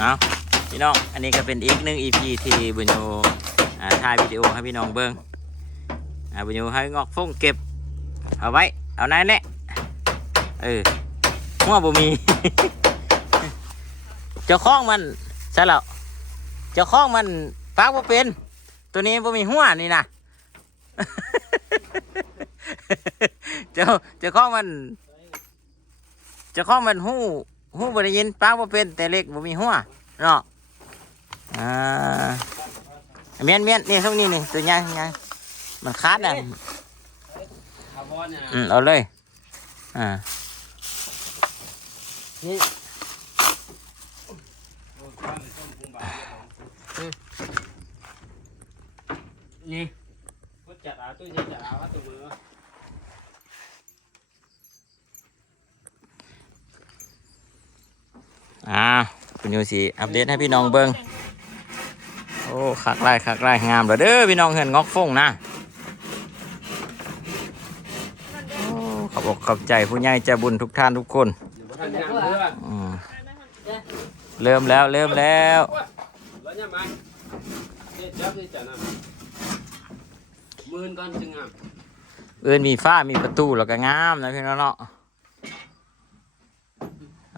เอาพี่น้อง อันนี้ก็เป็นอีกหนึ่ง EP ที่บุญโยถ่ายวิดีโอให้พี่น้องเบิ้งบุญโยให้งอกฟงเก็บ เอาไว้ เอานั่นแหละ เออหัวบ่มี เจ้าของมันใช่แล้วเจ้าของมันปากบ่เป็น ตัวนี้บ่มีหัวนี่นะเจ้าเจ้าของมัน เจ้าของมันหู้ หู้บ่ได้ยินปากบ่เป็นแต่เล็กบ่มีหัวเนาะอ่าเมียนเมียนนี่ตรงนี้นี่ตัวใหญ่ใหญ่มันขาดอะคาร์บอนเนี่ยนะอืมเอาเลยอ่าโอ้ยข้าวในต้มพุงบาทนี่ก็จัดเอาตู้จะจัดเอาว่าตัวมือ อ่าคุณโยสีอัปเดตให้พี่น้องเบิ้งโอ้คักไล่คักไล่งามแล้วเด้อพี่น้องเห็นงอกฟงนะโอ้ขอบอกขอบใจผู้ใหญ่ใจบุญทุกท่านทุกคนเดี๋ยวท่านยังเพื่ออืมเริ่มแล้วเริ่มแล้วเนี่ยมันเนี่ยจับนี่จัดนะมื่นก่อนจึงอะเอื่นมีฝ้ามีประตูแล้วก็งามนะพี่น้องเนาะ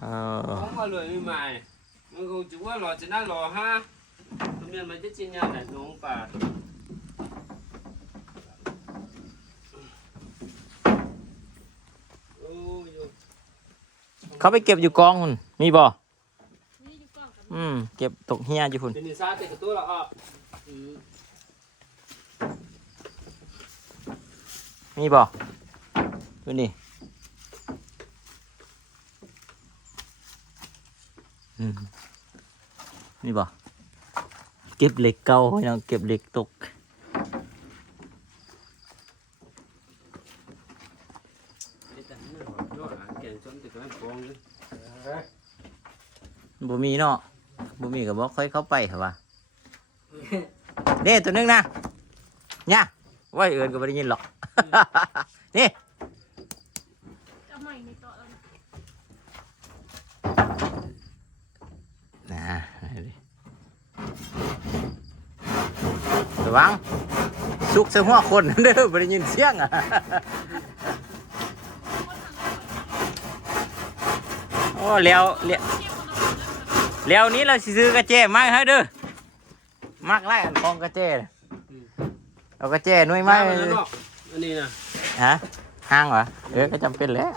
ออของมาเลยไม่ใหม่มันคงจะว่ารอจะน่ารอฮะตรงนี้มันจะจินยาแต่น้องป่าโอ้ยเขาไปเก็บอยู่กองคุณมีบ่อืมเก็บตกเฮียอยู่คุณเป็นนิสาเตะกับตัวเราอะมีบ่ดูนี่ อืมมีบ่เก็บเหล็กเก่าพี่น้องเก็บเหล็กตกแต่ไม่หรอกยอดอะแกงจนติดกับแม่ฟองเลยบ่มีเนาะบ่มีก็บ่ค่อยเข้าไปเหรอวะเด้ตัวหนึงนะเนี่ยไว้เอินก็บ่ได้ยินหรอกนี่ เอาใหม่ในโต๊ะแล้วนะ นะเอาดิ ระวังสุกใส่หัวคนเด้อบ่ได้ยินเสียงอะโอ้แล้วแล้วแล้วนี้เราสิซื้อกระเจมาให้เด้อมักไล่อันของกระเจน่ะเอากระเจหน่วยไม้อันนี้นะฮะห้างเหรอเออก็จำเป็นแหล้ว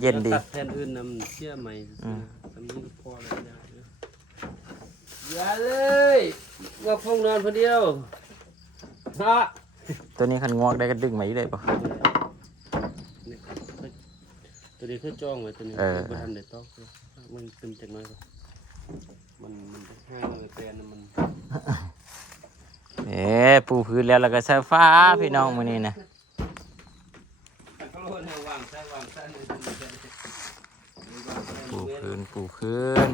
เย็นดีตัดแทนอื่นนำเชื่อใหม่อืมทำนี้ก็พอแล้วนะ อย่าเลยว่าฟงนอนคนเดียวฮะตัวนี้คันงอกได้ก็ดึงมาอีกเลยป่ะตัวนี้คือจ้องไว้ตัวนี้เออ บ่ทันได้ตอกเลยมันตึมจักหน่อยก่อนมันมันห้างเลยแปลนมันเอ๊ปูพื้นแล้วแล้วก็ใส่ฟ้าพี่น้องมื้อนี้นะเขาโลดให้วางใส่วางใส่เลยปูพื้นปูพื้น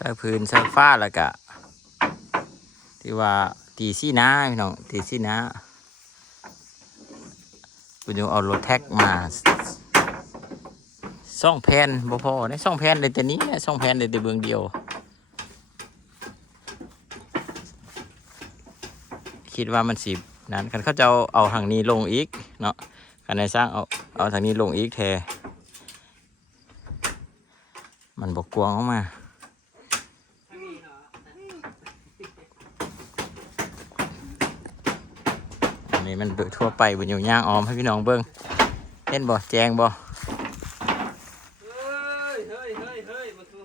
ใส่พื้นใส่ฟ้าแล้วก็ที่ว่าตีซี่น้าพี่น้องตีซี่น้าคุณจะเอารถแท็กมาซ่องแผ่นบ่พอในซ่องแผ่นเลยแต่นี้ซ่องแผ่นเลยแต่เบืองเดียว คิดว่ามันสินั้นคันเขาจะเอาเอาทางนี้ลงอีกเนาะคันในสร้างเอาเอาทางนี้ลงอีกแทมันบกกวงออกมา นี้มันโดยทั่วไปบนอยู่ย่างออมให้พี่น้องเบิ้งเห็นบ่แจงบ่เฮ้ยเฮ้ยเฮ้ยเฮ้ยมันคือ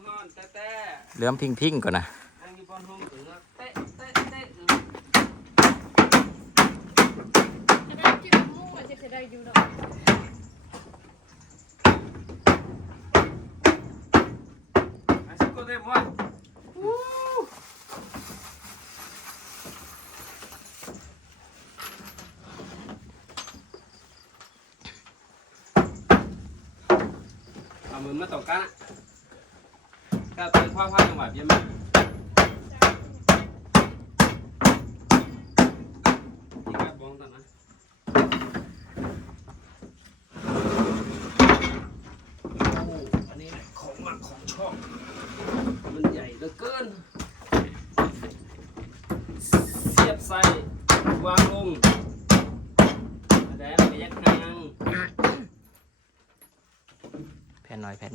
เอามือมาตกกันนะก็เป็นพ่อพ่อจังหวัดยี่ยมมากนี่ก็บ้องต่อนะโอ้อันนี้ของหมักของชอบ มันใหญ่เหลือเกิน เสียบใส่วางลงแดงไปยักหาง แผ่น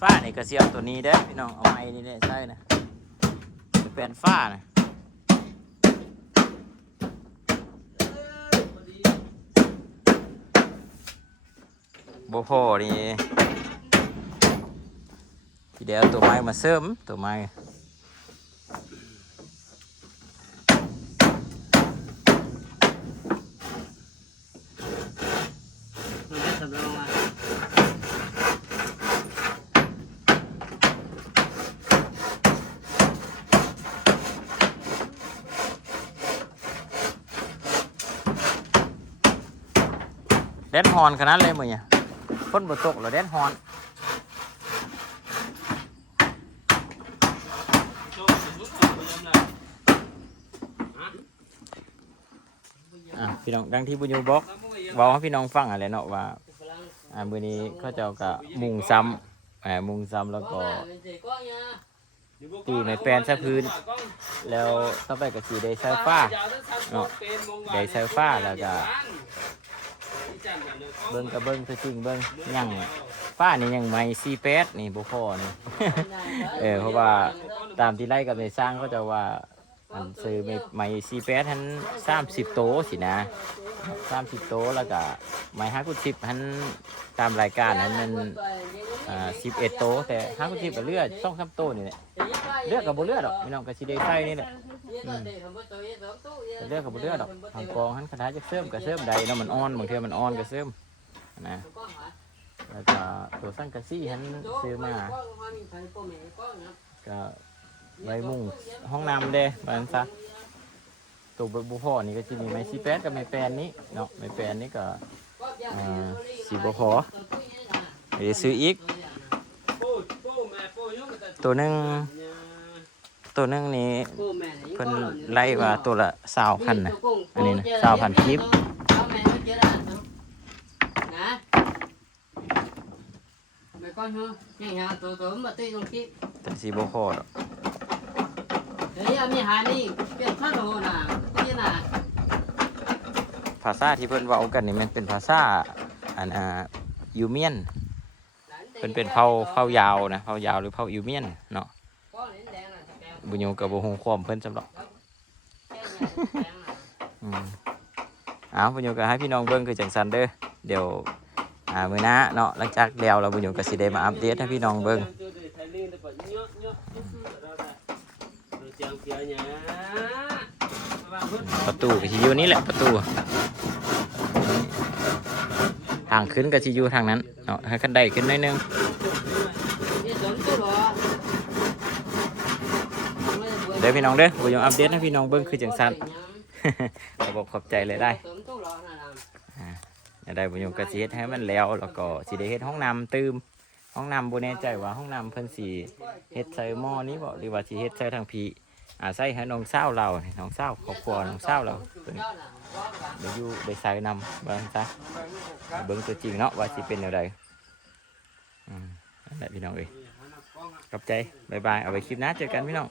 หน่อยแผ่นใหญ่ฝ้านี่ก็เสียบตัวนี้เด้พี่น้องเอาไม้นี่เนี่ยใช่นะจะเป็นฝ้านะบ่พอนี่ทีเดียวตัวไม้มาเสริมตัวไม้มันจะสำรองมา ดนฮอนขนาดเลยมึงเนี่ยฝนบ่ตกแล้วแดนฮอนโชว์สุดเอาไปยังไงฮะอะพี่น้องดังที่บุญยูบอกบอกให้พี่น้องฟังอะไรเนาะว่าอ่ามือนี้เขาเจ้าก็มุงซ้ำอ่ามุงซ้ำแล้วก็ตีไม้แปรนซะพื้น แล้วต่อไปก็สิได้ใช้ฟ้าเนาะได้ใช้ฟ้าแล้วก็ เบิ้งกับเบิ้งจริงเบิ้งยังฟ้านี่ยังไม่48นี่บุพอนี่ เออเพราะว่าตามที่ไล่กับในสร้างก็จะว่าอันซื้อไม่ไม่ซีแปดทันสามสิบโตสินะสามสิบโตแล้วก็ไม่ห้ากุสิบทันตามรายการนั้นมัน อ่าสิบเอ็ดโตแต่ห้ากุสิบก็เลือดช่องสามโตนี่แหละเลือดกับบ่เลือดหรอกพี่น้องก็สิได้ใส่นี่แหละเลือดกับบ่เลือดหรอกทางกองหันคณะจะเสริมก็เสริมใดเนาะมันอ่อนบางเทีมันอ่อนก็เสริมนะแล้วก็ตัวสังกระสีหันซื้อมาก็ใบมุงห้องน้ำเด้บานซะตัวบุพอนี่ก็จะมีไม้ซีแปดกับไม้แปรนนี้เนาะไม้แปรนนี่ก็อ่าสีบุพอเดี๋ยวซื้ออีก ตัวหนึ่งตัวหนึ่งนี่เพิ่นไล่ว่าตัวละสาวพันนะอันนี้นะสาวพันคลิปแต่สีบุพอดอก đấy à mi hà đi biết phát đồ nè cái nè ภาษาที่เพิ่นเว้ากันนี่มันเป็นภาษาอันอ่ายูเมียน เพิ่นเป็นเผ่าเผ่ายาวนะเผ่ายาวหรือเผ่ายูเมียนเนาะบุญโยกับบุหงความเพิ่อนสำหรับอืมเอาบุญโยก็ให้พี่น้องเบิ่งคือจังซันเด้อเดี๋ยวอ่ามือหน้าเนาะหลังจากแล้วเราบุญโยก็สิได้มาอัปเดตให้พี่น้องเบิ่งประตูก็สิอยู่นี่แหละประตูางขึ้นก็สิอยู่ทางนั้นเนาะให้คันไดขึ้นหน่อยนึง cái giống tôi đó เดี๋ยวพี่น้องเด้อบุญโยอัปเดตให้พี่น้องเบิ่งคือจังซันระบบขอบใจเลยได้ giống tôi đó là làm อยากได้บุญยงกระสิเฮ็ดให้มันแล้วแล้วก็สิได้เฮ็ดห้องน้ำตื่มห้องน้ำบ่แน่ใจว่าห้องน้ำเพิ่นสิเฮ็ดใส่หม้อนี้บ่หรือว่าสิเฮ็ดใส่ทางพี อาศัยให้น้องสาวเราน้องสาวครอบครัวน้องสาวเราเพิ่น đó là quá cả เดี๋ยวอยู่ได้ใส่นำเบิ้งซะเบิ้งตัวจริงเนาะว่าจะเป็นแนวใดอืมได้พี่น้องเอ้ยขอบใจบายบายเอาไปคลิปหน้าเจอกันพี่น้อง